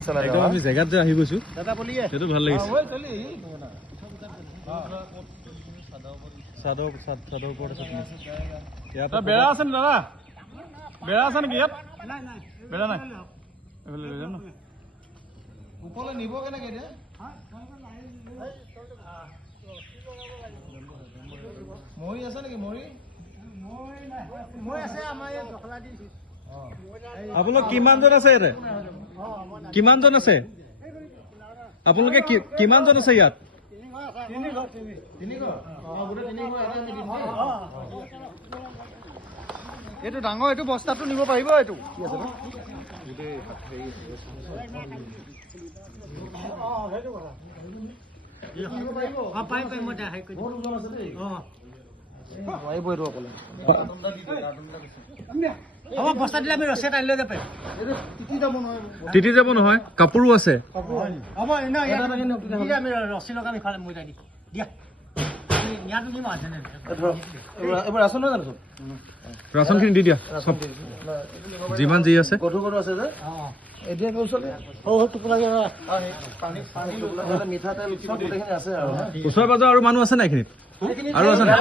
একদম আমি জেগাত যে আহি গৈছো সেইটো ভাল লাগিছে চাদৰ ওপৰত আছে ইয়াত বেৰা আছে নে দাদা বেৰা আছে নেকি ইয়াত বেৰা নাই ওপৰলৈ নিব কেনেকে এতিয়া মৰি আছে নেকি মৰি আছে আমাৰ ইয়াত দখলা দিছে আপোনালোক কিমানজন আছে ইয়াতে কিমানজন আছে আপোনালোকে কিমানজন আছে ইয়াত এইটো ডাঙৰ এইটো বস্তাটো নিব পাৰিব এইটো বস্তা দিলে আমি ৰচেট আনি লৈ যাব পাৰিম তিতি যাব নহয় কাপোৰো আছে আমি ৰচি লগাম ইফালে মজাই দি দিয়া ৰাচনখিনি দি দিয়া চব যিমান যি আছে ওচৰে পাজৰে আৰু মানুহ আছে নাই এইখিনিত আৰু আছে নাই